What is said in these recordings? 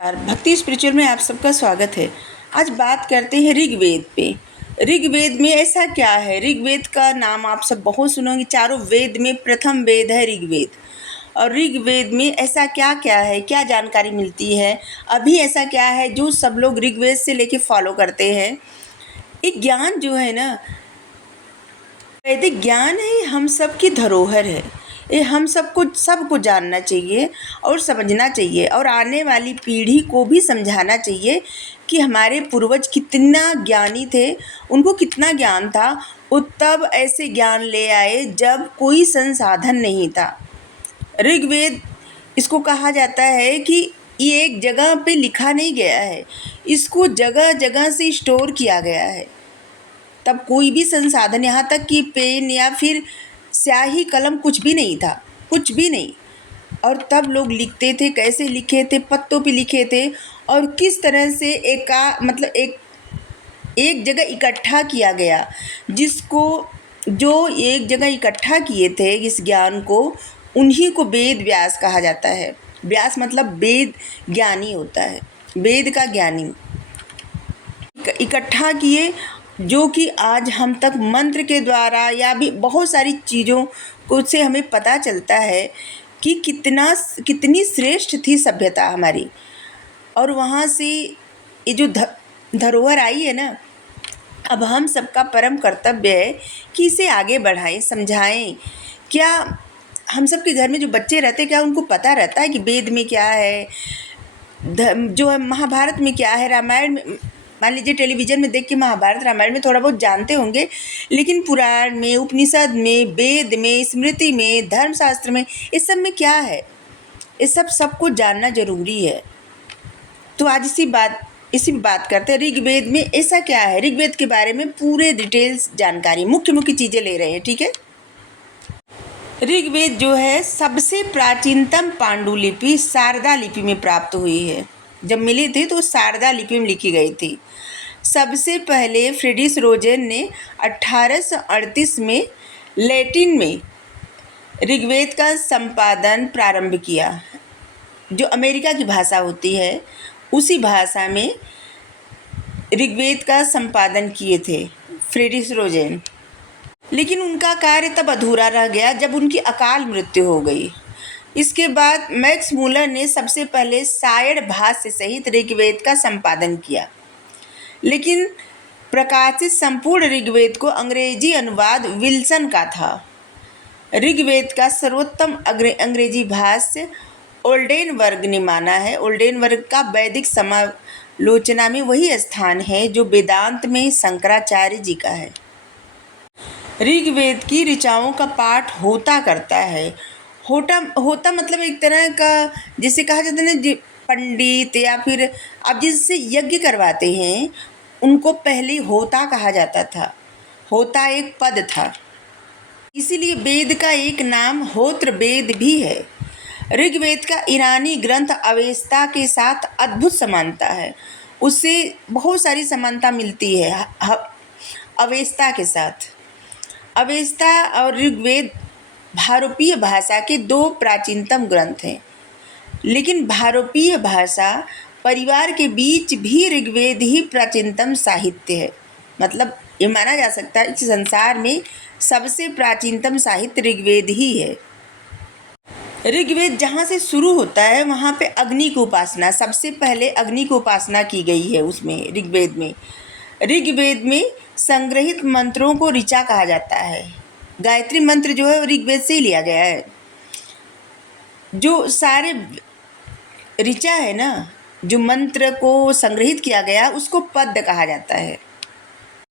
भक्ति स्पिरिचुअल में आप सबका स्वागत है। आज बात करते हैं ऋग्वेद पे। ऋग्वेद में ऐसा क्या है? ऋग्वेद का नाम आप सब बहुत सुनोगे। चारों वेद में प्रथम वेद है ऋग्वेद। और ऋग्वेद में ऐसा क्या क्या है, क्या जानकारी मिलती है, अभी ऐसा क्या है जो सब लोग ऋग्वेद से लेके फॉलो करते हैं। एक ज्ञान जो है ना, वैदिक ज्ञान है, हम सब की धरोहर है। ये हम सबको जानना चाहिए और समझना चाहिए, और आने वाली पीढ़ी को भी समझाना चाहिए कि हमारे पूर्वज कितना ज्ञानी थे, उनको कितना ज्ञान था। वो तब ऐसे ज्ञान ले आए जब कोई संसाधन नहीं था। ऋग्वेद इसको कहा जाता है कि ये एक जगह पे लिखा नहीं गया है, इसको जगह जगह से स्टोर किया गया है। तब कोई भी संसाधन, यहाँ तक कि पेन या फिर स्याही कलम कुछ भी नहीं था, कुछ भी नहीं। और तब लोग लिखते थे, कैसे लिखे थे? पत्तों पे लिखे थे। और किस तरह से एक जगह इकट्ठा किया गया, जिसको जो एक जगह इकट्ठा किए थे इस ज्ञान को, उन्हीं को वेद व्यास कहा जाता है। व्यास मतलब वेद ज्ञानी होता है, वेद का ज्ञानी इकट्ठा किए, जो कि आज हम तक मंत्र के द्वारा या भी बहुत सारी चीज़ों को से हमें पता चलता है कि कितनी श्रेष्ठ थी सभ्यता हमारी। और वहाँ से ये जो धरोहर आई है ना, अब हम सबका परम कर्तव्य है कि इसे आगे बढ़ाएं, समझाएं। क्या हम सब के घर में जो बच्चे रहते, क्या उनको पता रहता है कि वेद में क्या है, जो है महाभारत में क्या है, रामायण में? मान लीजिए टेलीविज़न में देख के महाभारत रामायण में थोड़ा बहुत जानते होंगे, लेकिन पुराण में, उपनिषद में, वेद में, स्मृति में, धर्मशास्त्र में, इस सब में क्या है, इस सबको जानना जरूरी है। तो आज इसी बात करते हैं। ऋग्वेद में ऐसा क्या है, ऋग्वेद के बारे में पूरे डिटेल्स जानकारी, मुख्य मुख्य चीज़ें ले रहे हैं, ठीक है। ऋग्वेद जो है सबसे प्राचीनतम पांडुलिपि शारदा लिपि में प्राप्त हुई है। जब मिली थी तो शारदा लिपि में लिखी गई थी। सबसे पहले फ्रीडिस रोजेन ने 1838 में लैटिन में ऋग्वेद का संपादन प्रारंभ किया। जो अमेरिका की भाषा होती है, उसी भाषा में ऋग्वेद का संपादन किए थे फ्रीडिस रोजेन। लेकिन उनका कार्य तब अधूरा रह गया जब उनकी अकाल मृत्यु हो गई। इसके बाद मैक्स मूलर ने सबसे पहले सायण भाष्य सहित ऋग्वेद का संपादन किया। लेकिन प्रकाशित संपूर्ण ऋग्वेद को अंग्रेजी अनुवाद विल्सन का था। ऋग्वेद का सर्वोत्तम अंग्रेजी भाष्य ओल्डेनबर्ग ने माना है। ओल्डेनबर्ग का वैदिक समालोचना में वही स्थान है जो वेदांत में शंकराचार्य जी का है। ऋग्वेद की ऋचाओं का पाठ होता करता है। होता मतलब एक तरह का, जिसे कहा जाता है ना, पंडित या फिर आप जिससे यज्ञ करवाते हैं, उनको पहले होता कहा जाता था। होता एक पद था, इसीलिए वेद का एक नाम होत्र वेद भी है। ऋग्वेद का ईरानी ग्रंथ अवेस्ता के साथ अद्भुत समानता है, उससे बहुत सारी समानता मिलती है अवेस्ता के साथ। अवेस्ता और ऋग्वेद भारोपीय भाषा के दो प्राचीनतम ग्रंथ हैं। लेकिन भारोपीय भाषा परिवार के बीच भी ऋग्वेद ही प्राचीनतम साहित्य है। मतलब ये माना जा सकता है कि संसार में सबसे प्राचीनतम साहित्य ऋग्वेद ही है। ऋग्वेद जहाँ से शुरू होता है वहाँ पे अग्नि की उपासना, सबसे पहले अग्नि की उपासना की गई है उसमें, ऋग्वेद में। ऋग्वेद में संग्रहित मंत्रों को ऋचा कहा जाता है। गायत्री मंत्र जो है ऋग्वेद से ही लिया गया है। जो सारे ऋचा है ना, जो मंत्र को संग्रहित किया गया, उसको पद कहा जाता है।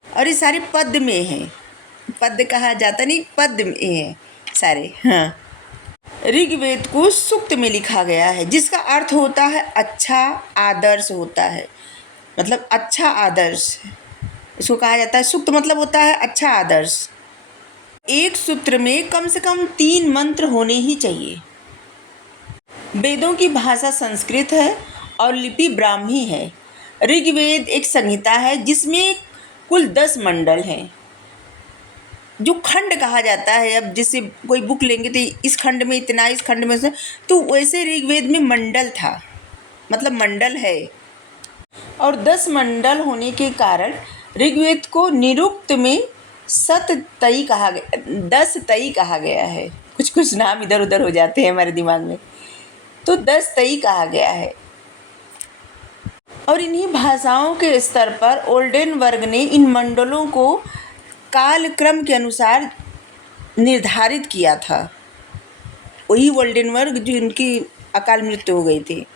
और ये सारे पद में हैं, पद कहा जाता नहीं, पद में हैं सारे। हाँ, ऋग्वेद को सूक्त में लिखा गया है, जिसका अर्थ होता है अच्छा आदर्श होता है। मतलब अच्छा आदर्श, इसको कहा जाता है सूक्त, मतलब होता है अच्छा आदर्श। एक सूत्र में कम से कम 3 मंत्र होने ही चाहिए। वेदों की भाषा संस्कृत है और लिपि ब्राह्मी है। ऋग्वेद एक संहिता है जिसमें कुल 10 मंडल हैं, जो खंड कहा जाता है। अब जैसे कोई बुक लेंगे तो इस खंड में इतना, इस खंड में से, तो वैसे ऋग्वेद में मंडल था। मतलब मंडल है। और 10 मंडल होने के कारण ऋग्वेद को निरुक्त में सततई कहा गया, 10 तई कहा गया है। कुछ कुछ नाम इधर उधर हो जाते हैं हमारे दिमाग में, तो 10 तई कहा गया है। और इन्हीं भाषाओं के स्तर पर ओल्डेनबर्ग ने इन मंडलों को कालक्रम के अनुसार निर्धारित किया था। वही ओल्डेनबर्ग जिनकी अकाल मृत्यु हो गई थी।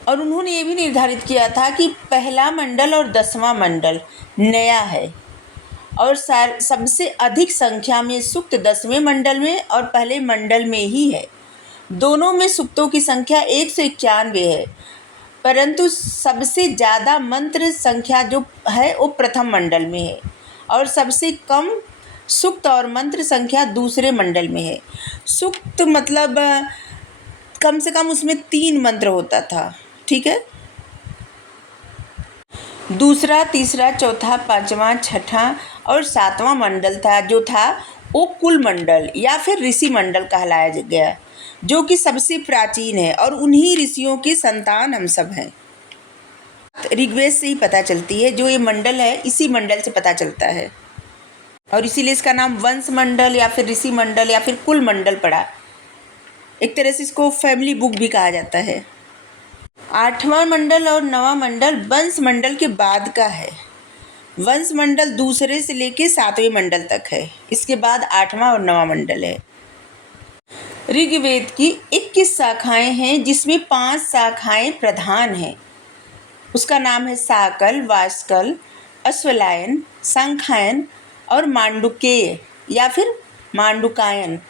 और उन्होंने ये भी निर्धारित किया था कि पहला मंडल और 10वां मंडल नया है, और सबसे अधिक संख्या में सूक्त 10वें मंडल में और पहले मंडल में ही है। दोनों में सूक्तों की संख्या 191 है, परंतु सबसे ज़्यादा मंत्र संख्या जो है वो प्रथम मंडल में है, और सबसे कम सूक्त और मंत्र संख्या दूसरे मंडल में है। सूक्त मतलब कम से कम उसमें 3 मंत्र होता था, ठीक है। दूसरा, तीसरा, चौथा, 5वां, 6वां और 7वां मंडल था जो था वो कुल मंडल या फिर ऋषि मंडल कहलाया गया, जो कि सबसे प्राचीन है, और उन्हीं ऋषियों की संतान हम सब हैं। ऋग्वेद से ही पता चलती है, जो ये मंडल है इसी मंडल से पता चलता है, और इसीलिए इसका नाम वंश मंडल या फिर ऋषि मंडल या फिर कुल मंडल पड़ा। एक तरह से इसको फैमिली बुक भी कहा जाता है। 8वां मंडल और 9वां मंडल वंश मंडल के बाद का है। वंश मंडल दूसरे से लेके 7वें मंडल तक है, इसके बाद 8वां और 9वां मंडल है। ऋग्वेद की 21 शाखाएं हैं, जिसमें 5 शाखाएं प्रधान हैं। उसका नाम है साकल, वास्कल, अश्वलायन, सांख्यायन और मांडुकेय या फिर मांडुकायन।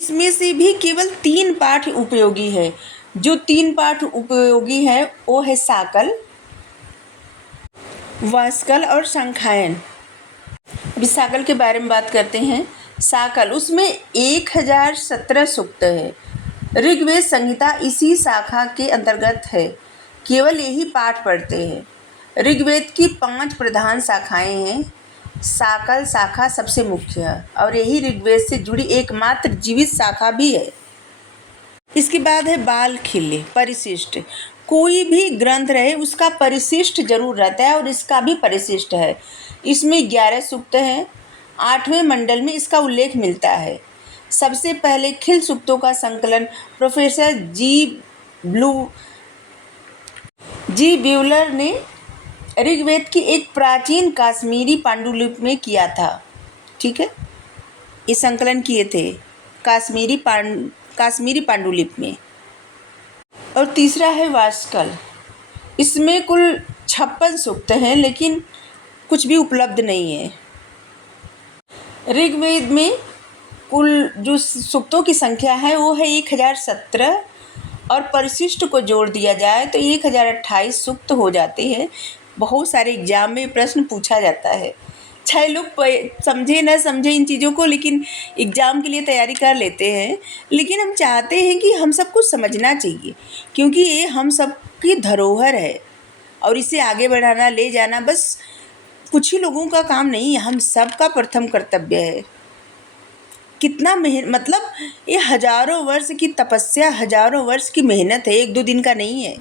इसमें से भी केवल 3 पाठ उपयोगी है। जो 3 पाठ उपयोगी है वो है साकल, वास्कल और सांख्यायन। अभी साकल के बारे में बात करते हैं। साकल, उसमें 1017 सूक्त है। ऋग्वेद संहिता इसी शाखा के अंतर्गत है, केवल यही पाठ पढ़ते हैं। ऋग्वेद की 5 प्रधान शाखाएं हैं। साकल शाखा सबसे मुख्य है, और यही ऋग्वेद से जुड़ी एकमात्र जीवित शाखा भी है। इसके बाद है बाल खिल्य, परिशिष्ट। कोई भी ग्रंथ रहे उसका परिशिष्ट जरूर रहता है, और इसका भी परिशिष्ट है। इसमें 11 सूक्त हैं। 8वें मंडल में इसका उल्लेख मिलता है। सबसे पहले खिल सूक्तों का संकलन प्रोफेसर जी ब्यूलर ने ऋग्वेद की एक प्राचीन काश्मीरी पांडुलिपि में किया था, ठीक है। ये संकलन किए थे काश्मीरी पांडुलिपि में। और तीसरा है वास्कल। इसमें कुल 56 सूक्त हैं, लेकिन कुछ भी उपलब्ध नहीं है। ऋग्वेद में कुल जो सूक्तों की संख्या है वो है 1017, और परिशिष्ट को जोड़ दिया जाए तो 1028 सूक्त हो जाते हैं। बहुत सारे एग्जाम में प्रश्न पूछा जाता है, चाहे लोग समझे न समझे इन चीज़ों को, लेकिन एग्ज़ाम के लिए तैयारी कर लेते हैं। लेकिन हम चाहते हैं कि हम सब कुछ समझना चाहिए, क्योंकि ये हम सब की धरोहर है, और इसे आगे बढ़ाना, ले जाना बस कुछ ही लोगों का काम नहीं है, हम सब का प्रथम कर्तव्य है। कितना मतलब ये हजारों वर्ष की तपस्या, हजारों वर्ष की मेहनत है, 1-2 दिन का नहीं है।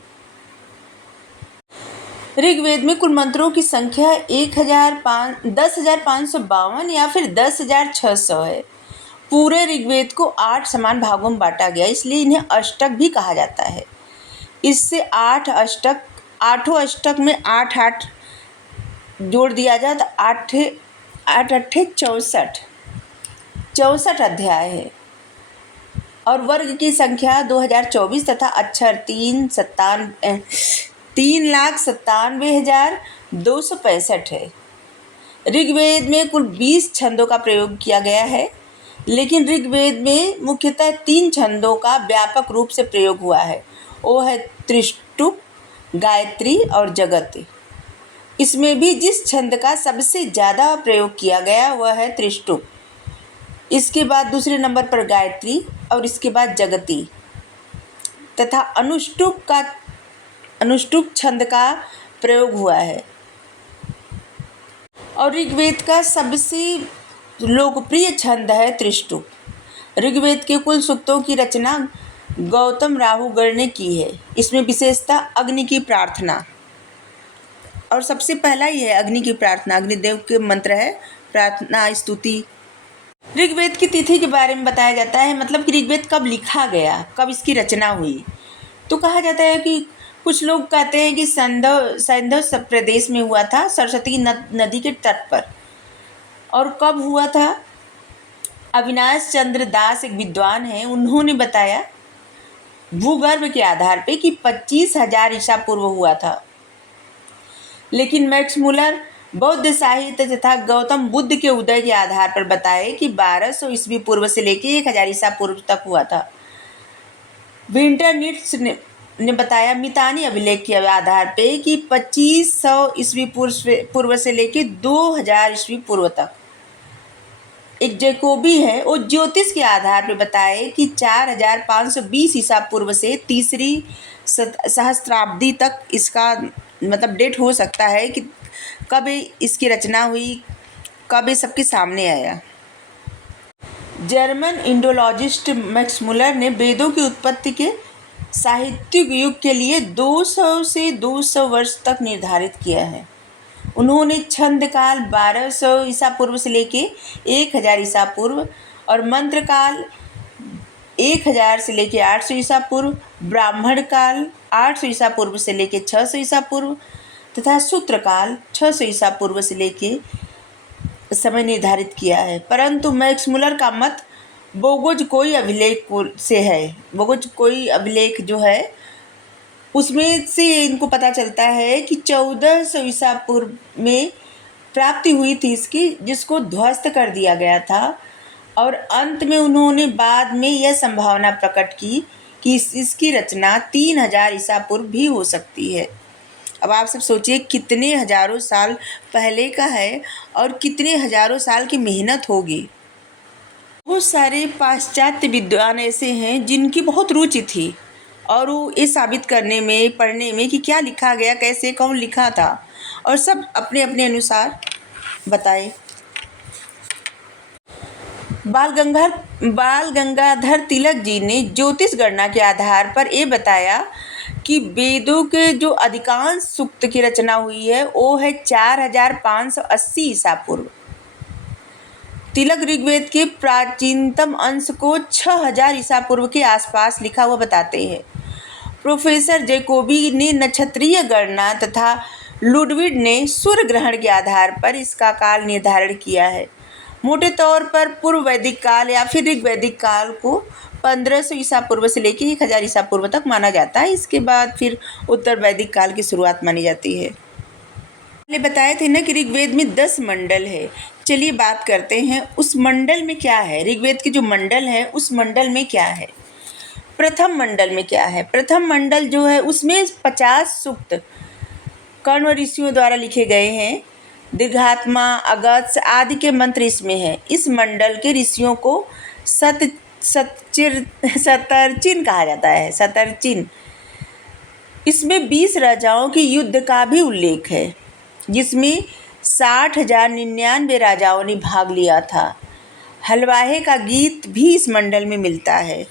ऋग्वेद में कुल मंत्रों की संख्या 10,552 या फिर 10,600 है। पूरे ऋग्वेद को 8 समान भागों में बांटा गया, इसलिए इन्हें अष्टक भी कहा जाता है। इससे 8 अष्टक में 8 जोड़ दिया जाए तो 8 अट्ठे 64 अध्याय है। और वर्ग की संख्या 2024 तथा अक्षर 3,97,265 है। ऋग्वेद में कुल 20 छंदों का प्रयोग किया गया है, लेकिन ऋग्वेद में मुख्यतः 3 छंदों का व्यापक रूप से प्रयोग हुआ है। वो है त्रिष्टुप, गायत्री और जगति। इसमें भी जिस छंद का सबसे ज़्यादा प्रयोग किया गया वह है त्रिष्टुप, इसके बाद दूसरे नंबर पर गायत्री और इसके बाद जगति, तथा अनुष्टुप छंद का प्रयोग हुआ है। और ऋग्वेद का सबसे लोकप्रिय छंद है त्रिष्टुप। ऋग्वेद के कुल सूक्तों की रचना गौतम राहुगढ़ ने की है। इसमें विशेषता अग्नि की प्रार्थना, और सबसे पहला ही है अग्नि की प्रार्थना, अग्निदेव के मंत्र है प्रार्थना स्तुति। ऋग्वेद की तिथि के बारे में बताया जाता है, मतलब कि ऋग्वेद कब लिखा गया, कब इसकी रचना हुई। तो कहा जाता है कि कुछ लोग कहते हैं कि सैंधव प्रदेश में हुआ था, सरस्वती नदी के तट पर। और कब हुआ था? अविनाश चंद्र दास एक विद्वान हैं, उन्होंने बताया भूगर्भ के आधार पे कि 25,000 ईसा पूर्व हुआ था। लेकिन मैक्स मुलर बौद्ध साहित्य तथा गौतम बुद्ध के उदय के आधार पर बताए कि 1200 ईस्वी पूर्व से लेकर 1000 ईसा पूर्व तक हुआ था। विंटरनिट्स ने बताया मितानी अभिलेख के आधार पे कि 2500 ईस्वी पूर्व से लेकर 2000 ईस्वी पूर्व तक। एक जैकोबी है, वो ज्योतिष के आधार पर बताए कि 4520 ईसा पूर्व से तीसरी सहस्त्राब्दी तक इसका मतलब डेट हो सकता है कि कब इसकी रचना हुई, कब ये सबके सामने आया। जर्मन इंडोलॉजिस्ट मैक्स मुलर ने वेदों की उत्पत्ति के साहित्यिक युग के लिए 200 से 200 वर्ष तक निर्धारित किया है। उन्होंने छंद काल 1200 ईसा पूर्व से लेके 1000 ईसा पूर्व और मंत्र काल 1000 से लेके 800 ईसा पूर्व, ब्राह्मण काल 800 ईसा पूर्व से लेके 600 ईसा पूर्व तथा सूत्र काल 600 ईसा पूर्व से लेके समय निर्धारित किया है। परंतु मैक्स मुलर का मत बोगोज कोई अभिलेख से है। बोगोज कोई अभिलेख जो है उसमें से इनको पता चलता है कि 1400 ईसा पूर्व में प्राप्ति हुई थी इसकी, जिसको ध्वस्त कर दिया गया था। और अंत में उन्होंने बाद में यह संभावना प्रकट की कि इसकी रचना 3000 ईसा पूर्व भी हो सकती है। अब आप सब सोचिए कितने हजारों साल पहले का है और कितने हजारों साल की मेहनत होगी। बहुत सारे पाश्चात्य विद्वान ऐसे हैं जिनकी बहुत रुचि थी और वो ये साबित करने में, पढ़ने में कि क्या लिखा गया, कैसे, कौन लिखा था, और सब अपने अपने अनुसार बताए। बाल गंगाधर तिलक जी ने ज्योतिष गणना के आधार पर ये बताया कि वेदों के जो अधिकांश सूक्त की रचना हुई है वो है 4580 ईसा पूर्व। तिलक ऋग्वेद के प्राचीनतम अंश को 6000 ईसा पूर्व के आसपास लिखा हुआ बताते हैं। प्रोफेसर जैकोबी ने नक्षत्रीय गणना तथा लुडविग ने सूर्य ग्रहण के आधार पर इसका काल निर्धारण किया है। मोटे तौर पर पूर्व वैदिक काल या फिर ऋग्वैदिक काल को 1500 ईसा पूर्व से लेकर 1000 ईसा पूर्व तक माना जाता है। इसके बाद फिर उत्तर वैदिक काल की शुरुआत मानी जाती है। पहले बताए थे ना कि ऋग्वेद में 10 मंडल है। चलिए बात करते हैं उस मंडल में क्या है। ऋग्वेद के जो मंडल है उस मंडल में क्या है। प्रथम मंडल में क्या है? प्रथम मंडल जो है उसमें 50 सूक्त कण्व ऋषियों द्वारा लिखे गए हैं। दीर्घात्मा, अगस्त्य आदि के मंत्र इसमें हैं। इस मंडल के ऋषियों को शतर्चिन कहा जाता है। शतर्चिन। इसमें 20 राजाओं के युद्ध का भी उल्लेख है, जिसमें 60,099 राजाओं ने भाग लिया था। हलवाहे का गीत भी इस मंडल में मिलता है।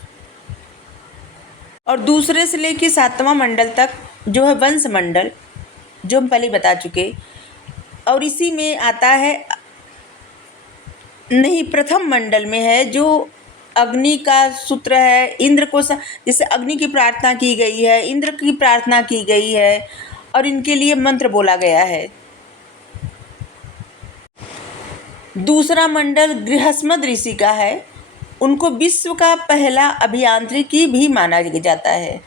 और दूसरे से लेकर 7वां मंडल तक जो है वंश मंडल, जो हम पहले बता चुके, और इसी में आता है नहीं, प्रथम मंडल में है जो अग्नि का सूत्र है। इंद्र को जैसे अग्नि की प्रार्थना की गई है, इंद्र की प्रार्थना की गई है और इनके लिए मंत्र बोला गया है। दूसरा मंडल गृहस्मद ऋषि का है। उनको विश्व का पहला अभियांत्रिकी भी माना जाता है।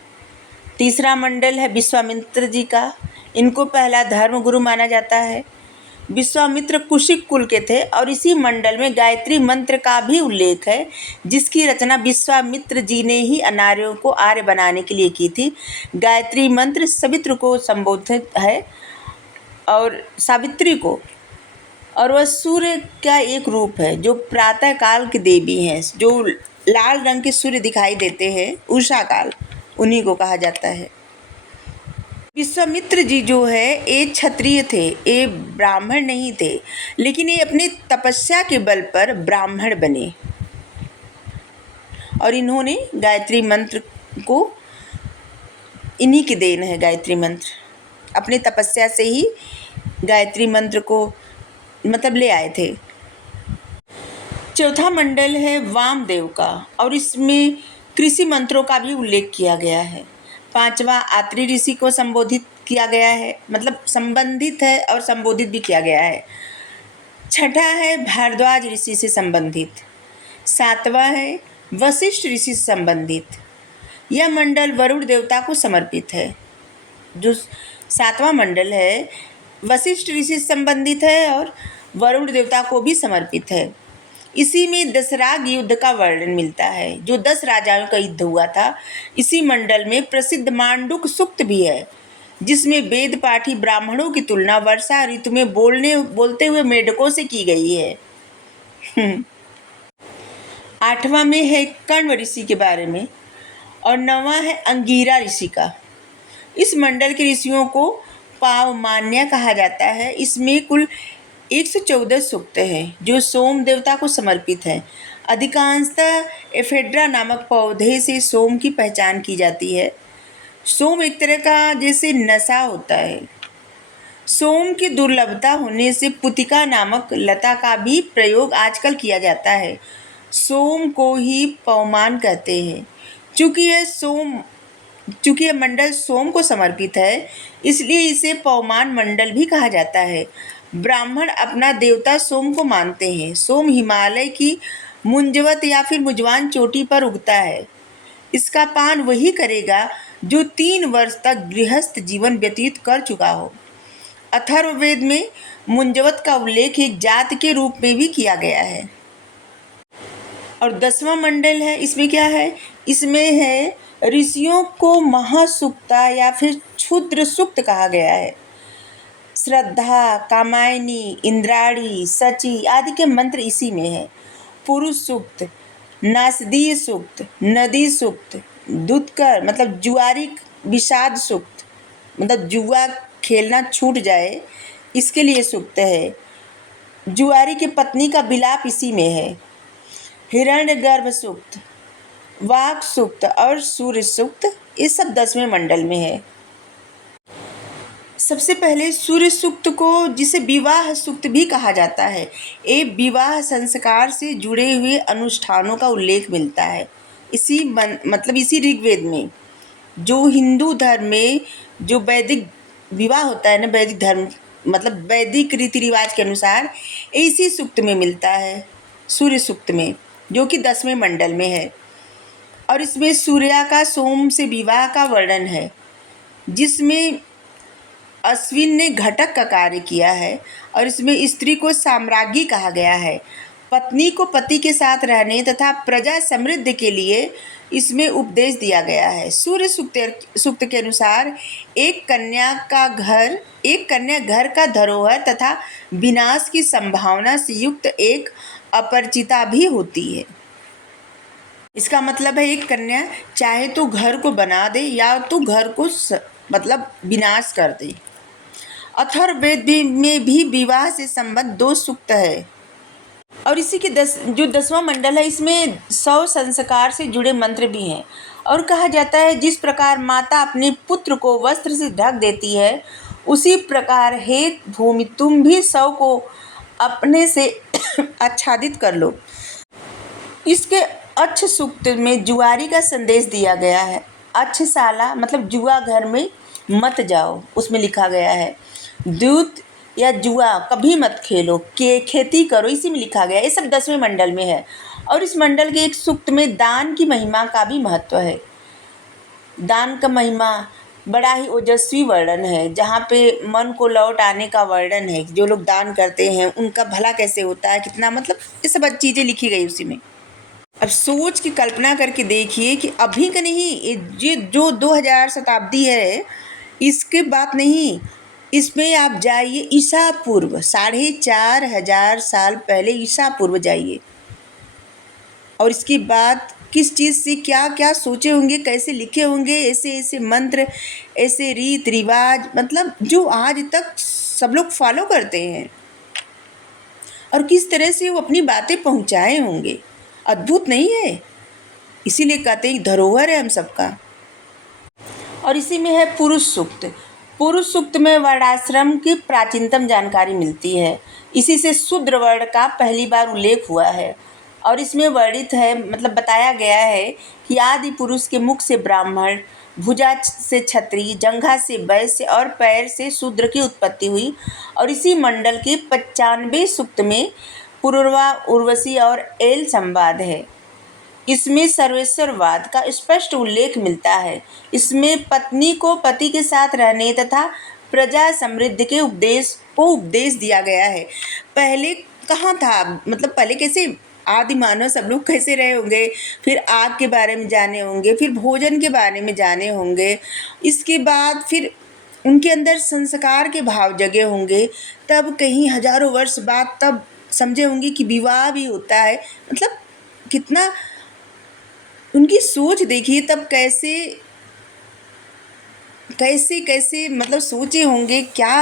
तीसरा मंडल है विश्वामित्र जी का। इनको पहला धर्मगुरु माना जाता है। विश्वामित्र कुशिक कुल के थे और इसी मंडल में गायत्री मंत्र का भी उल्लेख है, जिसकी रचना विश्वामित्र जी ने ही अनार्यों को आर्य बनाने के लिए की थी। गायत्री मंत्र सवित्र को संबोधित है और सावित्री को, और वह सूर्य का एक रूप है जो प्रातः काल की देवी हैं। जो लाल रंग के सूर्य दिखाई देते हैं उषा काल, उन्हीं को कहा जाता है। विश्वामित्र जी जो है ये क्षत्रिय थे, ये ब्राह्मण नहीं थे, लेकिन ये अपनी तपस्या के बल पर ब्राह्मण बने और इन्होंने गायत्री मंत्र को इन्हीं की देन है गायत्री मंत्र। अपनी तपस्या से ही गायत्री मंत्र को मतलब ले आए थे। चौथा मंडल है वामदेव का और इसमें कृषि मंत्रों का भी उल्लेख किया गया है। पांचवा आत्रि ऋषि को संबोधित किया गया है, मतलब संबंधित है और संबोधित भी किया गया है। छठा है भारद्वाज ऋषि से संबंधित। सातवां है वशिष्ठ ऋषि से संबंधित। यह मंडल वरुण देवता को समर्पित है। जो सातवां मंडल है वशिष्ठ ऋषि से संबंधित है और वरुण देवता को भी समर्पित है। इसी में दशराग युद्ध का वर्णन मिलता है, जो 10 राजाओं का युद्ध हुआ था। इसी मंडल में प्रसिद्ध मांडुक सूक्त भी है, जिसमें वेद पाठी ब्राह्मणों की तुलना वर्षा ऋतु में बोलते हुए मेढकों से की गई है। आठवां में है कण्व ऋषि के बारे में और नौवां है अंगीरा ऋषि का। इस मंडल के ऋषियों को पावमान्य कहा जाता है। इसमें कुल 114 सूक्त हैं, जो सोम देवता को समर्पित हैं। अधिकांशतः एफेड्रा नामक पौधे से सोम की पहचान की जाती है। सोम एक तरह का जैसे नशा होता है। सोम की दुर्लभता होने से पुतिका नामक लता का भी प्रयोग आजकल किया जाता है। सोम को ही पवमान कहते हैं। चूँकि यह मंडल सोम को समर्पित है, इसलिए इसे पवमान मंडल भी कहा जाता है। ब्राह्मण अपना देवता सोम को मानते हैं। सोम हिमालय की मुंजवत या फिर मुजवान चोटी पर उगता है। इसका पान वही करेगा जो 3 वर्ष तक गृहस्थ जीवन व्यतीत कर चुका हो। अथर्ववेद में मुंजवत का उल्लेख एक जात के रूप में भी किया गया है। और 10वां मंडल है, इसमें क्या है? इसमें है ऋषियों को महासुक्ता या फिर क्षुद्र सुक्त कहा गया है। श्रद्धा, कामायनी, इंद्राणी, सची आदि के मंत्र इसी में है। पुरुष सूक्त, नासदीय सूक्त, नदी सूक्त, दुत्कर मतलब जुआरी विषाद सूक्त, मतलब जुआ खेलना छूट जाए इसके लिए सूक्त है। जुआरी की पत्नी का विलाप इसी में है। हिरण्यगर्भ सूक्त, वाक सूक्त और सूर्य सूक्त, ये सब 10वें मंडल में है। सबसे पहले सूर्य सूक्त को, जिसे विवाह सूक्त भी कहा जाता है, एक विवाह संस्कार से जुड़े हुए अनुष्ठानों का उल्लेख मिलता है। इसी ऋग्वेद में, जो हिंदू धर्म में जो वैदिक विवाह होता है ना, वैदिक धर्म मतलब वैदिक रीति रिवाज के अनुसार, इसी सूक्त में मिलता है, सूर्य सूक्त में, जो कि 10वें मंडल में है। और इसमें सूर्या का सोम से विवाह का वर्णन है, जिसमें अश्विन ने घटक का कार्य किया है। और इसमें स्त्री को साम्राज्ञी कहा गया है। पत्नी को पति के साथ रहने तथा प्रजा समृद्धि के लिए इसमें उपदेश दिया गया है। सूर्य सूक्त के अनुसार एक कन्या घर का धरोहर तथा विनाश की संभावना से युक्त एक अपरिचिता भी होती है। इसका मतलब है एक कन्या चाहे तो घर को बना दे या तो घर को मतलब विनाश कर दे। अथर्ववेद में भी विवाह से संबद्ध 2 सूक्त है। और इसी के 10वां मंडल है, इसमें 100 संस्कार से जुड़े मंत्र भी हैं। और कहा जाता है, जिस प्रकार माता अपने पुत्र को वस्त्र से ढक देती है, उसी प्रकार हे भूमि तुम भी 100 को अपने से आच्छादित कर लो। इसके अच्छ सूक्त में जुआरी का संदेश दिया गया है। अच्छशाला मतलब जुआ घर में मत जाओ, उसमें लिखा गया है। दूत या जुआ कभी मत खेलो, खेती करो, इसी में लिखा गया है। ये सब 10वें मंडल में है। और इस मंडल के एक सूक्त में दान की महिमा का भी महत्व है। दान का महिमा बड़ा ही ओजस्वी वर्णन है, जहाँ पे मन को लौट आने का वर्णन है। जो लोग दान करते हैं उनका भला कैसे होता है, कितना, मतलब ये सब चीज़ें लिखी गई उसी में। अब सोच की कल्पना करके देखिए कि अभी का नहीं, ये जो 2000 शताब्दी है इसके बात नहीं, इसमें आप जाइए ईसा पूर्व 4500 साल पहले ईसा पूर्व जाइए, और इसके बाद किस चीज़ से क्या क्या सोचे होंगे, कैसे लिखे होंगे, ऐसे ऐसे मंत्र, ऐसे रीत रिवाज, मतलब जो आज तक सब लोग फॉलो करते हैं, और किस तरह से वो अपनी बातें पहुंचाए होंगे। अद्भुत नहीं है? इसीलिए कहते हैं धरोहर है हम सबका। और इसी में है पुरुष सूक्त। पुरुष सूक्त में वर्णाश्रम की प्राचीनतम जानकारी मिलती है। इसी से शूद्र वर्ण का पहली बार उल्लेख हुआ है और इसमें वर्णित है, मतलब बताया गया है कि आदि पुरुष के मुख से ब्राह्मण, भुजा से क्षत्रिय, जंघा से वैश्य और पैर से शूद्र की उत्पत्ति हुई। और इसी मंडल के 95 सूक्त में पुरुरवा, उर्वशी और एल संवाद है। इसमें सर्वेश्वरवाद का स्पष्ट उल्लेख मिलता है। इसमें पत्नी को पति के साथ रहने तथा प्रजा समृद्धि के उपदेश दिया गया है। पहले कहाँ था, मतलब पहले कैसे आदि मानव सब लोग कैसे रहे होंगे, फिर आग के बारे में जाने होंगे, फिर भोजन के बारे में जाने होंगे, इसके बाद फिर उनके अंदर संस्कार के भाव जगे होंगे, तब कहीं हजारों वर्ष बाद तब समझे होंगे कि विवाह भी होता है। मतलब कितना उनकी सोच देखिए, तब कैसे कैसे कैसे मतलब सोचे होंगे क्या।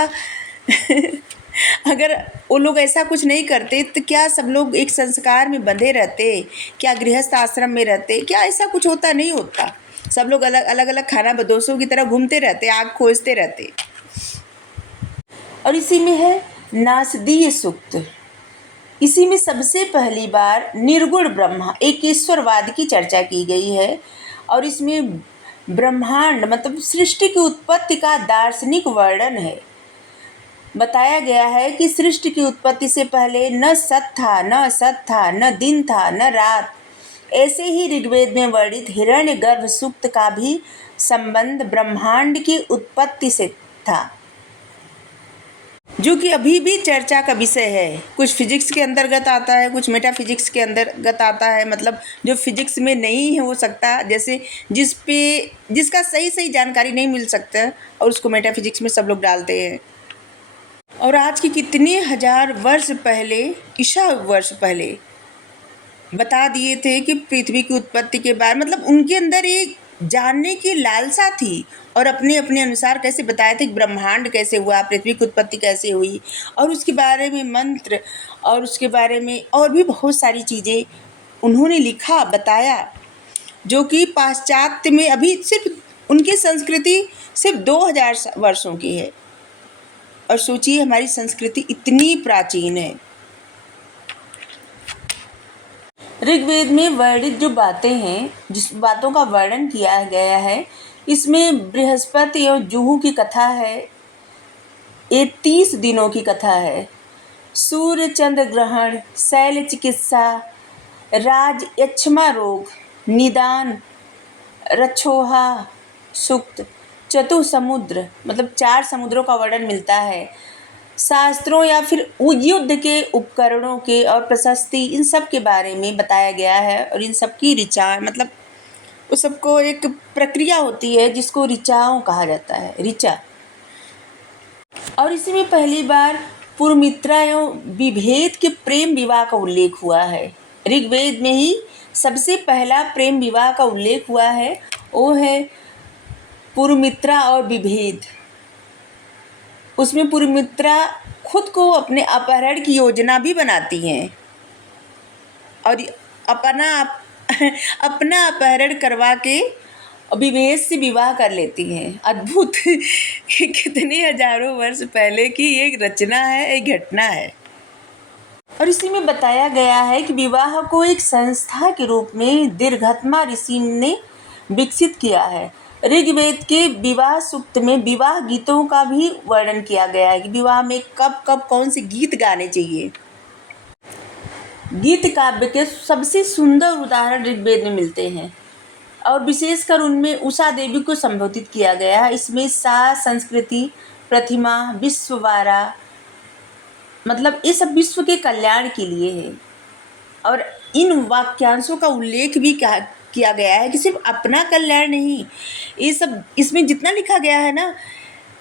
अगर वो लोग ऐसा कुछ नहीं करते तो क्या सब लोग एक संस्कार में बंधे रहते, क्या गृहस्थ आश्रम में रहते, क्या ऐसा कुछ होता? नहीं होता। सब लोग अलग अलग अलग खाना बदोशों की तरह घूमते रहते, आग खोजते रहते। और इसी में है नासदीय सूक्त। इसी में सबसे पहली बार निर्गुण ब्रह्मा, एक ईश्वरवाद की चर्चा की गई है। और इसमें ब्रह्मांड मतलब सृष्टि की उत्पत्ति का दार्शनिक वर्णन है। बताया गया है कि सृष्टि की उत्पत्ति से पहले न सत था, न असत था, न दिन था, न रात। ऐसे ही ऋग्वेद में वर्णित हिरण्यगर्भ सूक्त का भी संबंध ब्रह्मांड की उत्पत्ति से था, जो कि अभी भी चर्चा का विषय है। कुछ फिजिक्स के अंतर्गत आता है, कुछ मेटाफिजिक्स के अंतर्गत आता है। मतलब जो फिजिक्स में नहीं हो सकता, जैसे जिसका सही सही जानकारी नहीं मिल सकता, और उसको मेटाफिजिक्स में सब लोग डालते हैं। और आज की कितने हजार वर्ष पहले, ईसा वर्ष पहले बता दिए थे कि पृथ्वी की उत्पत्ति के बाद, मतलब उनके अंदर एक जानने की लालसा थी और अपने अपने अनुसार कैसे बताए थे कि ब्रह्मांड कैसे हुआ, पृथ्वी की उत्पत्ति कैसे हुई, और उसके बारे में मंत्र और उसके बारे में और भी बहुत सारी चीज़ें उन्होंने लिखा, बताया, जो कि पाश्चात्य में अभी सिर्फ उनकी संस्कृति सिर्फ 2000 वर्षों की है। और सोचिए हमारी संस्कृति इतनी प्राचीन है। ऋग्वेद में वर्णित जो बातें हैं, जिस बातों का वर्णन किया गया है, इसमें बृहस्पति और जुहू की कथा है। ये 30 दिनों की कथा है। सूर्य चंद्र ग्रहण, शैल चिकित्सा, राज यक्ष्मा रोग, निदान, रक्षोहा सूक्त, चतुसमुद्र मतलब 4 समुद्रों का वर्णन मिलता है। शास्त्रों या फिर युद्ध के उपकरणों के और प्रशस्ति, इन सब के बारे में बताया गया है। और इन सब की ऋचा, मतलब उस सबको एक प्रक्रिया होती है जिसको ऋचाओं कहा जाता है, ऋचा। और इसी में पहली बार पुरमित्रा एवं विभेद के प्रेम विवाह का उल्लेख हुआ है। ऋग्वेद में ही सबसे पहला प्रेम विवाह का उल्लेख हुआ है, वो है पुरमित्रा और विभेद। उसमें पुरमित्रा खुद को अपने अपहरण की योजना भी बनाती हैं और अपना अपहरण करवा के विभेद से विवाह कर लेती हैं। अद्भुत कितने हजारों वर्ष पहले की एक रचना है, एक घटना है। और इसी में बताया गया है कि विवाह को एक संस्था के रूप में दीर्घात्मा ऋषि ने विकसित किया है। ऋग्वेद के विवाह सूक्त में विवाह गीतों का भी वर्णन किया गया है कि विवाह में कब कब कौन से गीत गाने चाहिए। गीत काव्य के सबसे सुंदर उदाहरण ऋग्वेद में मिलते हैं और विशेषकर उनमें उषा देवी को संबोधित किया गया है। इसमें सा, संस्कृति, प्रतिमा, विश्ववारा, मतलब ये सब विश्व के कल्याण के लिए है। और इन वाक्यांशों का उल्लेख भी किया गया है कि सिर्फ अपना कल्याण नहीं, ये सब इसमें जितना लिखा गया है ना,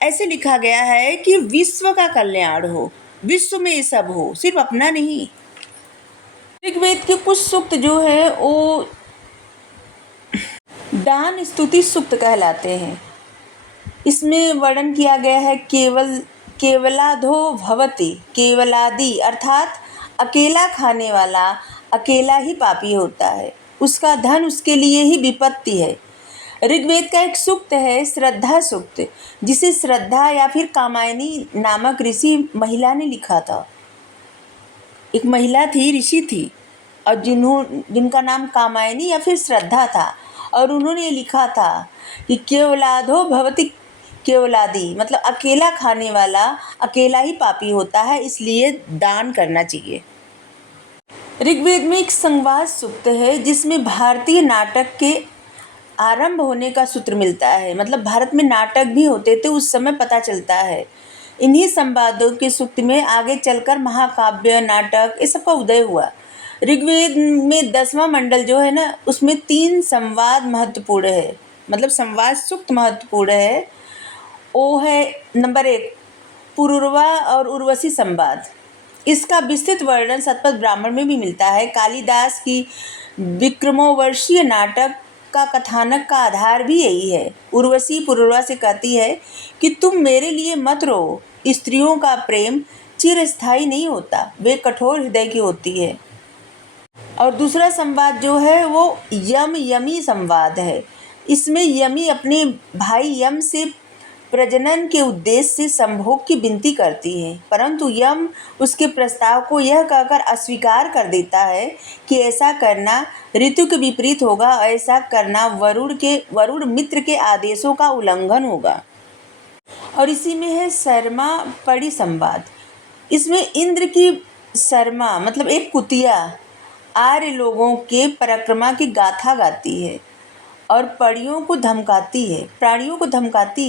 ऐसे लिखा गया है कि विश्व का कल्याण हो, विश्व में ये सब हो, सिर्फ अपना नहीं। ऋग्वेद के कुछ सूक्त जो है वो दान स्तुति सूक्त कहलाते हैं। इसमें वर्णन किया गया है केवलाधो भवति, केवलादि अर्थात अकेला खाने वाला अकेला ही पापी होता है। उसका धन उसके लिए ही विपत्ति है। ऋग्वेद का एक सूक्त है श्रद्धा सूक्त, जिसे श्रद्धा या फिर कामायनी नामक ऋषि महिला ने लिखा था। एक महिला थी, ऋषि थी, और जिनका नाम कामायनी या फिर श्रद्धा था, और उन्होंने ये लिखा था कि केवलाधो भवति केवलादी, मतलब अकेला खाने वाला अकेला ही पापी होता है, इसलिए दान करना चाहिए। ऋग्वेद में एक संवाद सूक्त है जिसमें भारतीय नाटक के आरंभ होने का सूत्र मिलता है, मतलब भारत में नाटक भी होते थे उस समय पता चलता है। इन्हीं संवादों के सूक्त में आगे चलकर महाकाव्य, नाटक, ये सब का उदय हुआ। ऋग्वेद में 10वां मंडल जो है ना, उसमें 3 संवाद महत्वपूर्ण है, मतलब संवाद सूक्त महत्वपूर्ण है। वो है नंबर 1 पुरूरवा और उर्वशी संवाद। इसका विस्तृत वर्णन शतपथ ब्राह्मण में भी मिलता है। कालिदास की विक्रमोर्वशीय नाटक का कथानक का आधार भी यही है। उर्वशी पुरूरवा से कहती है कि तुम मेरे लिए मत रो, स्त्रियों का प्रेम चिरस्थायी नहीं होता, वे कठोर हृदय की होती है। और दूसरा संवाद जो है वो यमी संवाद है। इसमें यमी अपने भाई यम से प्रजनन के उद्देश्य से संभोग की विनती करती है, परंतु यम उसके प्रस्ताव को यह कहकर अस्वीकार कर देता है कि ऐसा करना ऋतु के विपरीत होगा, ऐसा करना वरुण मित्र के आदेशों का उल्लंघन होगा। और इसी में है शर्मा पड़ी संवाद। इसमें इंद्र की शर्मा मतलब एक कुतिया आर्य लोगों के पराक्रमा की गाथा गाती है और प्राणियों को धमकाती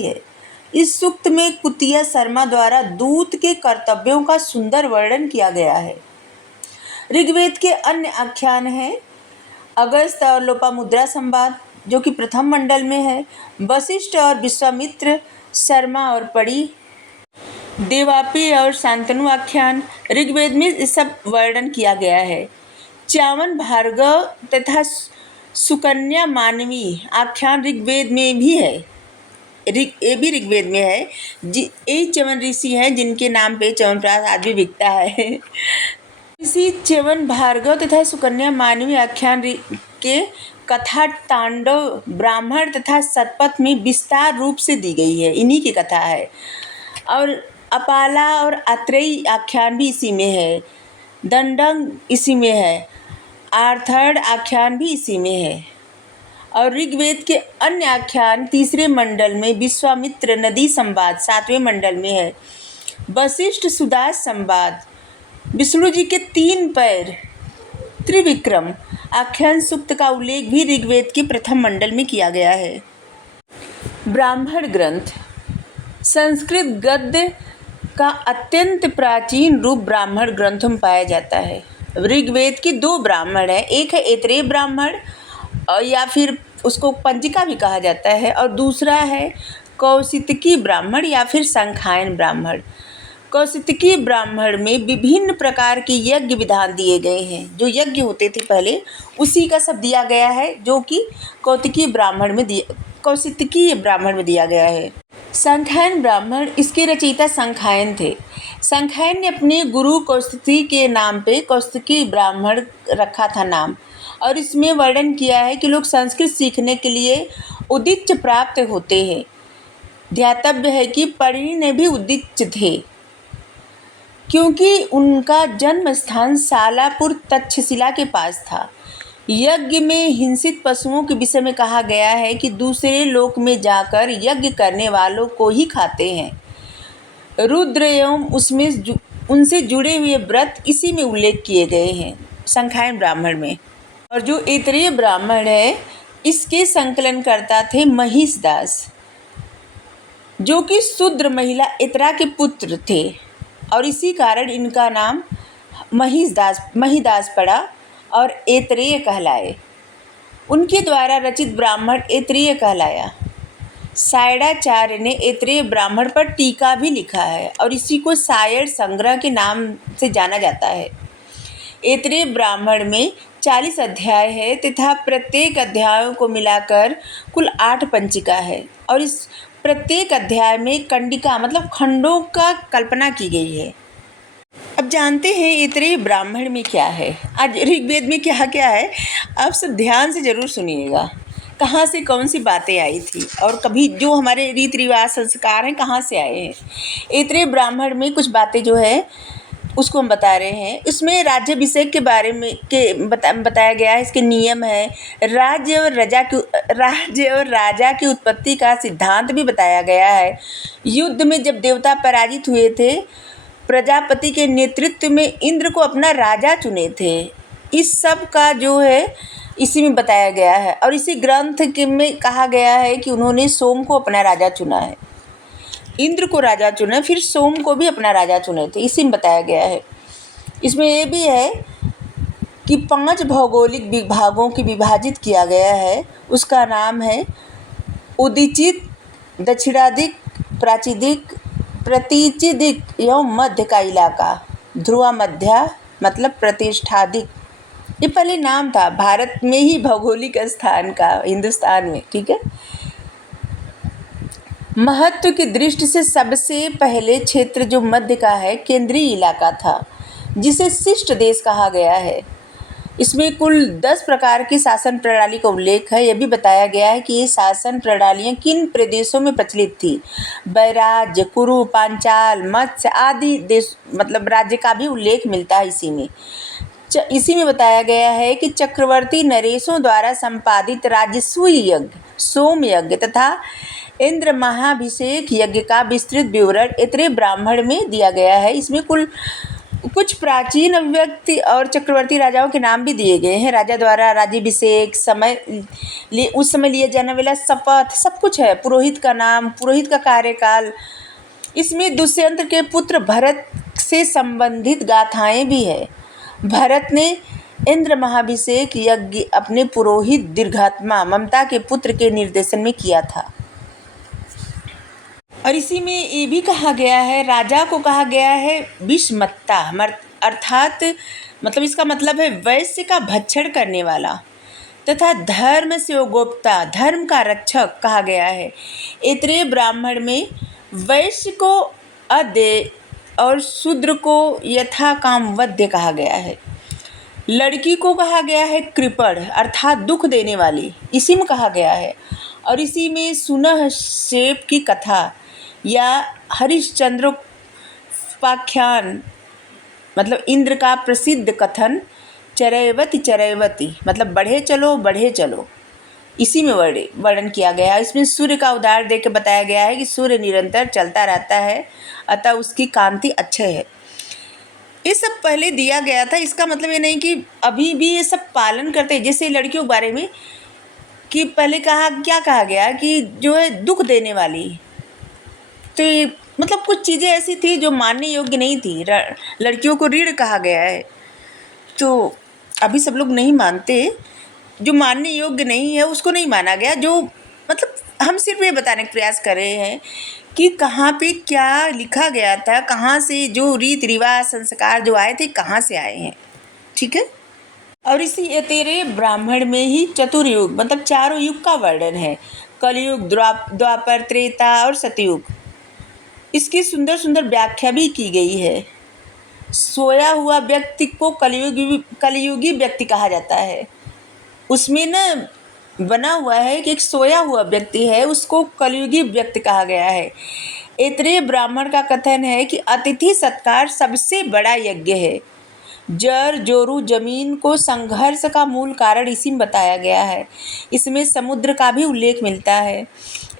है। इस सूक्त में कुतिया शर्मा द्वारा दूत के कर्तव्यों का सुंदर वर्णन किया गया है। ऋग्वेद के अन्य आख्यान हैं अगस्त्य और लोपामुद्रा संवाद, जो कि प्रथम मंडल में है। वशिष्ठ और विश्वामित्र, शर्मा और पड़ी, देवापी और शांतनु आख्यान, ऋग्वेद में इस सब वर्णन किया गया है। च्यवन भार्गव तथा सुकन्या मानवी आख्यान ऋग्वेद में भी है। ये भी ऋग्वेद में है। यही च्यवन ऋषि हैं जिनके नाम पे च्यवनप्राश आज भी बिकता है। इसी च्यवन भार्गव तथा सुकन्या मानवी आख्यान के कथा तांडव ब्राह्मण तथा शतपथ में विस्तार रूप से दी गई है, इन्हीं की कथा है। और अपाला और अत्रेयी आख्यान भी इसी में है। दंडंग इसी में है। आर्थर्ड आख्यान भी इसी में है। और ऋग्वेद के अन्य आख्यान तीसरे मंडल में विश्वामित्र नदी संवाद 7वें मंडल में है। वशिष्ठ सुदास संवाद, विष्णु जी के 3 पैर त्रिविक्रम आख्यान सूक्त का उल्लेख भी ऋग्वेद के प्रथम मंडल में किया गया है। ब्राह्मण ग्रंथ, संस्कृत गद्य का अत्यंत प्राचीन रूप ब्राह्मण ग्रंथों में पाया जाता है। ऋग्वेद के 2 ब्राह्मण हैं, एक है ऐतरेय ब्राह्मण या फिर उसको पंजिका भी कहा जाता है, और दूसरा है कौशितकी ब्राह्मण या फिर संखायन ब्राह्मण। कौशितकी ब्राह्मण में विभिन्न प्रकार के यज्ञ विधान दिए गए हैं। जो यज्ञ होते थे पहले उसी का सब दिया गया है, जो कि कौशितकी ब्राह्मण में दिया गया है। संखायन ब्राह्मण, इसके रचयिता संखायन थे। संखायन ने अपने गुरु कौशिकी के नाम पे कौशिकी ब्राह्मण रखा था नाम, और इसमें वर्णन किया है कि लोग संस्कृत सीखने के लिए उदीच्य प्राप्त होते हैं। ध्यातव्य है कि परिणी भी उदीच्य थे, क्योंकि उनका जन्म स्थान सालापुर तक्षशिला के पास था। यज्ञ में हिंसित पशुओं के विषय में कहा गया है कि दूसरे लोक में जाकर यज्ञ करने वालों को ही खाते हैं। रुद्र एवं उसमें उनसे जुड़े हुए व्रत इसी में उल्लेख किए गए हैं संखायन ब्राह्मण में। और जो ऐतरेय ब्राह्मण है, इसके संकलनकर्ता थे महिषदास, जो कि शूद्र महिला ऐतरा के पुत्र थे, और इसी कारण इनका नाम महिदास पड़ा और ऐतरेय कहलाए। उनके द्वारा रचित ब्राह्मण ऐतरेय कहलाया। सायणाचार्य ने ऐतरेय ब्राह्मण पर टीका भी लिखा है, और इसी को सायण संग्रह के नाम से जाना जाता है। ऐतरेय ब्राह्मण में 40 अध्याय है तथा प्रत्येक अध्यायों को मिलाकर कुल 8 पंचिका है, और इस प्रत्येक अध्याय में कंडिका मतलब खंडों का कल्पना की गई है। अब जानते हैं ऐतरेय ब्राह्मण में क्या है। आज ऋग्वेद में क्या क्या है, आप सब ध्यान से ज़रूर सुनिएगा। कहाँ से कौन सी बातें आई थी और कभी जो हमारे रीति रिवाज संस्कार हैं कहाँ से आए हैं। ऐतरेय ब्राह्मण में कुछ बातें जो है उसको हम बता रहे हैं। इसमें राज्याभिषेक के बारे में बताया गया है। इसके नियम है। राज्य और राजा की उत्पत्ति का सिद्धांत भी बताया गया है। युद्ध में जब देवता पराजित हुए थे, प्रजापति के नेतृत्व में इंद्र को अपना राजा चुने थे। इस सब का जो है इसी में बताया गया है। और इसी ग्रंथ के में कहा गया है कि उन्होंने सोम को अपना राजा चुना है। इंद्र को राजा चुना, फिर सोम को भी अपना राजा चुने थे, इसी में बताया गया है। इसमें ये भी है कि 5 भौगोलिक विभागों की विभाजित किया गया है। उसका नाम है उदीचित, दक्षिणादिक, प्राचीदिक, प्रतीचिदिक एवं मध्य का इलाका। ध्रुवा मध्या मतलब प्रतिष्ठादिक, ये पहले नाम था भारत में ही भौगोलिक स्थान का, हिंदुस्तान में। ठीक है। महत्व की दृष्टि से सबसे पहले क्षेत्र जो मध्य का है, केंद्रीय इलाका था, जिसे शिष्ट देश कहा गया है। इसमें कुल 10 प्रकार की शासन प्रणाली का उल्लेख है। यह भी बताया गया है कि ये शासन प्रणालियाँ किन प्रदेशों में प्रचलित थी। वैराज्य, कुरु, पांचाल, मत्स्य आदि देश मतलब राज्य का भी उल्लेख मिलता है इसी में। इसी में बताया गया है कि चक्रवर्ती नरेशों द्वारा संपादित राजसूय यज्ञ, सोम यज्ञ तथा इंद्र महाभिषेक यज्ञ का विस्तृत विवरण ऐतरेय ब्राह्मण में दिया गया है। इसमें कुछ प्राचीन अभिव्यक्ति और चक्रवर्ती राजाओं के नाम भी दिए गए हैं। राजा द्वारा राज्याभिषेक उस समय लिए जाने वाला शपथ, सब कुछ है। पुरोहित का नाम, पुरोहित का कार्यकाल। इसमें दुष्यंत के पुत्र भरत से संबंधित गाथाएं भी है। भरत ने इंद्र महाभिषेक यज्ञ अपने पुरोहित दीर्घात्मा ममता के पुत्र के निर्देशन में किया था। और इसी में ये भी कहा गया है, राजा को कहा गया है विषमत्ता, अर्थात मतलब इसका मतलब है वैश्य का भक्षण करने वाला, तथा धर्म से गोप्ता, धर्म का रक्षक कहा गया है। ऐतरेय ब्राह्मण में वैश्य को अद्य और शूद्र को यथा काम वध्य कहा गया है। लड़की को कहा गया है कृपण, अर्थात दुख देने वाली, इसी में कहा गया है। और इसी में सुनह शेप की कथा या हरिश्चंद्रोपाख्यान मतलब इंद्र का प्रसिद्ध कथन, चरैवती चरैवती मतलब बढ़े चलो बढ़े चलो, इसी में वर्णन किया गया है। इसमें सूर्य का उदाहरण देकर बताया गया है कि सूर्य निरंतर चलता रहता है, अतः उसकी कांति अच्छे है। ये सब पहले दिया गया था। इसका मतलब ये नहीं कि अभी भी ये सब पालन करते हैं। जैसे लड़कियों के बारे में कि पहले क्या कहा गया कि जो है दुख देने वाली, तो मतलब कुछ चीज़ें ऐसी थी जो मानने योग्य नहीं थी। लड़कियों को रीढ़ कहा गया है, तो अभी सब लोग नहीं मानते। जो मानने योग्य नहीं है उसको नहीं माना गया। जो मतलब हम सिर्फ ये बताने का प्रयास कर रहे हैं कि कहाँ पे क्या लिखा गया था, कहाँ से जो रीति रिवाज संस्कार जो आए थे कहाँ से आए हैं। ठीक है। और इसी ऐतरेय ब्राह्मण में ही चतुर्युग मतलब 4 युग का वर्णन है। कलयुग, द्वापर, त्रेता और सतयुग। इसकी सुंदर सुंदर व्याख्या भी की गई है। सोया हुआ व्यक्ति को कलयुगी व्यक्ति कहा जाता है। उसमें न बना हुआ है कि एक सोया हुआ व्यक्ति है, उसको कलयुगी व्यक्ति कहा गया है। ऐतरेय ब्राह्मण का कथन है कि अतिथि सत्कार सबसे बड़ा यज्ञ है। जर जोरू जमीन को संघर्ष का मूल कारण इसी में बताया गया है। इसमें समुद्र का भी उल्लेख मिलता है।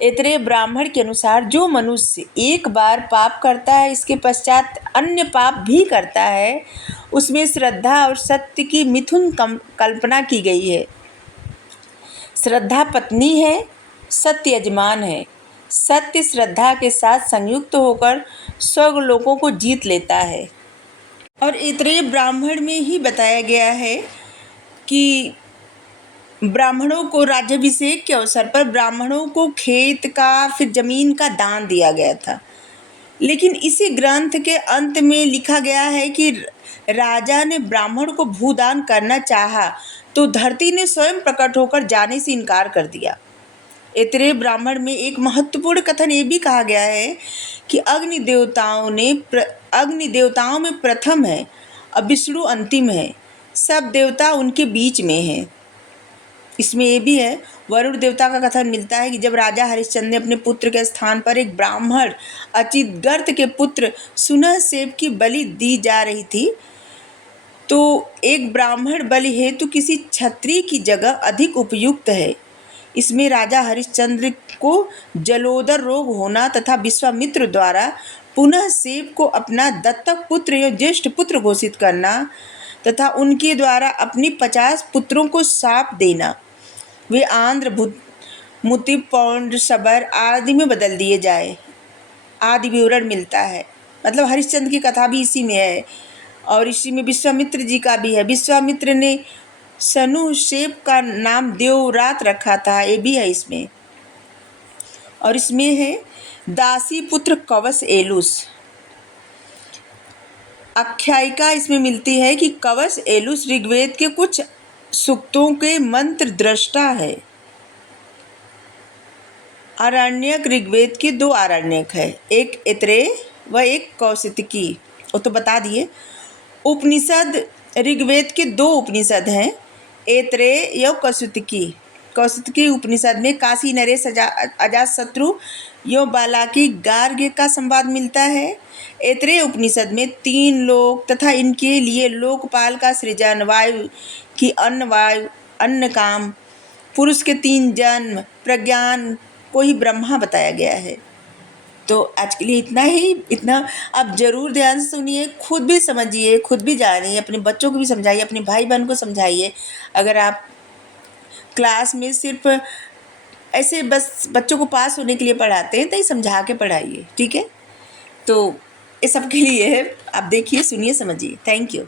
ऐतरेय ब्राह्मण के अनुसार जो मनुष्य एक बार पाप करता है, इसके पश्चात अन्य पाप भी करता है, उसमें श्रद्धा और सत्य की मिथुन कल्पना की गई है। श्रद्धा पत्नी है, सत्य यजमान है। सत्य श्रद्धा के साथ संयुक्त होकर स्वर्ग लोकों को जीत लेता है। और ऐतरेय ब्राह्मण में ही बताया गया है कि ब्राह्मणों को राज्याभिषेक के अवसर पर ब्राह्मणों को खेत का फिर जमीन का दान दिया गया था। लेकिन इसी ग्रंथ के अंत में लिखा गया है कि राजा ने ब्राह्मण को भूदान करना चाहा तो धरती ने स्वयं प्रकट होकर जाने से इनकार कर दिया। ऐतरेय ब्राह्मण में एक महत्वपूर्ण कथन ये भी कहा गया है कि अग्नि देवताओं में प्रथम है और विष्णु अंतिम है, सब देवता उनके बीच में हैं। इसमें ये भी है, वरुण देवता का कथन मिलता है कि जब राजा हरिश्चंद्र ने अपने पुत्र के स्थान पर एक ब्राह्मण अचितगर्त के पुत्र सुनहसेब की बलि दी जा रही थी, तो एक ब्राह्मण बलि हेतु किसी क्षत्रिय की जगह अधिक उपयुक्त है। इसमें राजा हरिश्चंद्र को जलोदर रोग होना तथा विश्वामित्र द्वारा पुनः सेब को अपना दत्तक पुत्र या ज्येष्ठ पुत्र घोषित करना तथा उनके द्वारा अपनी 50 पुत्रों को शाप देना, वे आंध्र मुति पौंड शबर आदि में बदल दिए जाए आदि विवरण मिलता है। मतलब हरिश्चंद्र की कथा भी इसी में है और इसी में विश्वामित्र जी का भी है। विश्वामित्र ने सनुसेब का नाम देवरात रखा था, ये भी है इसमें। और इसमें है दासी पुत्र कवश एलुस। आख्यायिका इसमें मिलती है कि कवश एलुस ऋग्वेद के कुछ सूक्तों के मंत्र दृष्टा है। आरण्यक ऋग्वेद के 2 आरण्यक है, एक ऐत्रेय व एक कौशितकी, वो तो बता दिए। उपनिषद ऋग्वेद के 2 उपनिषद हैं, ऐत्रेय या कौशितकी उपनिषद में काशी नरेश अजातशत्रु यो बालाकी गार्ग्य का संवाद मिलता है। ऐत्रेय उपनिषद में 3 लोक तथा इनके लिए लोकपाल का सृजन, वायु की अन्न काम, पुरुष के 3 जन्म, प्रज्ञान को ही ब्रह्मा बताया गया है। तो आज के लिए इतना आप ज़रूर ध्यान से सुनिए, खुद भी समझिए, खुद भी जानिए, अपने बच्चों को भी समझाइए, अपने भाई बहन को समझाइए। अगर आप क्लास में सिर्फ ऐसे बस बच्चों को पास होने के लिए पढ़ाते हैं तो ये समझा के पढ़ाइए, ठीक है। तो ये सब के लिए है, आप देखिए, सुनिए, समझिए। Thank you.